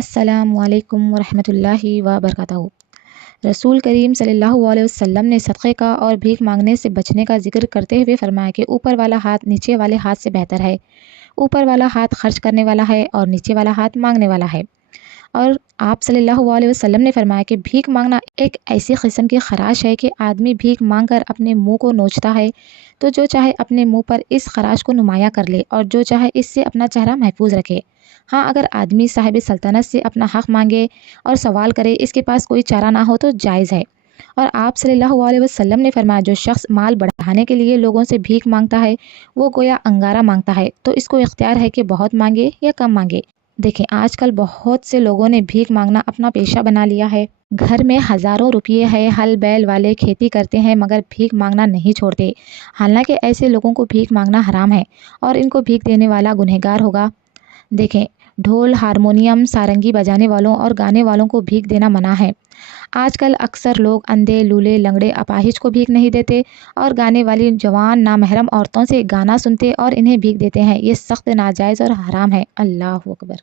السلام علیکم ورحمۃ اللہ وبرکاتہ۔ رسول کریم صلی اللہ علیہ وسلم نے صدقے کا اور بھیک مانگنے سے بچنے کا ذکر کرتے ہوئے فرمایا کہ اوپر والا ہاتھ نیچے والے ہاتھ سے بہتر ہے۔ اوپر والا ہاتھ خرچ کرنے والا ہے اور نیچے والا ہاتھ مانگنے والا ہے۔ اور آپ صلی اللہ علیہ وسلم نے فرمایا کہ بھیک مانگنا ایک ایسی قسم کی خراش ہے کہ آدمی بھیک مانگ کر اپنے منہ کو نوچتا ہے تو جو چاہے اپنے منہ پر اس خراش کو نمایاں کر لے اور جو چاہے اس سے اپنا چہرہ محفوظ رکھے۔ ہاں، اگر آدمی صاحب سلطنت سے اپنا حق مانگے اور سوال کرے، اس کے پاس کوئی چارہ نہ ہو تو جائز ہے۔ اور آپ صلی اللہ علیہ وسلم نے فرمایا جو شخص مال بڑھانے کے لیے لوگوں سے بھیک مانگتا ہے وہ گویا انگارہ مانگتا ہے، تو اس کو اختیار ہے کہ بہت مانگے یا کم مانگے۔ دیکھیں، آج کل بہت سے لوگوں نے بھیک مانگنا اپنا پیشہ بنا لیا ہے۔ گھر میں ہزاروں روپیے ہے، ہل بیل والے کھیتی کرتے ہیں مگر بھیک مانگنا نہیں چھوڑتے۔ حالانکہ ایسے لوگوں کو بھیک مانگنا حرام ہے اور ان کو بھیک دینے والا گنہگار ہوگا۔ دیکھیں، ڈھول، ہارمونیم، سارنگی بجانے والوں اور گانے والوں کو بھیک دینا منع ہے۔ آج کل اکثر لوگ اندھے، لولے، لنگڑے، اپاہج کو بھیک نہیں دیتے اور گانے والی جوان نامحرم عورتوں سے گانا سنتے اور انہیں بھیک دیتے ہیں۔ یہ سخت ناجائز اور حرام ہے۔ اللہ اکبر۔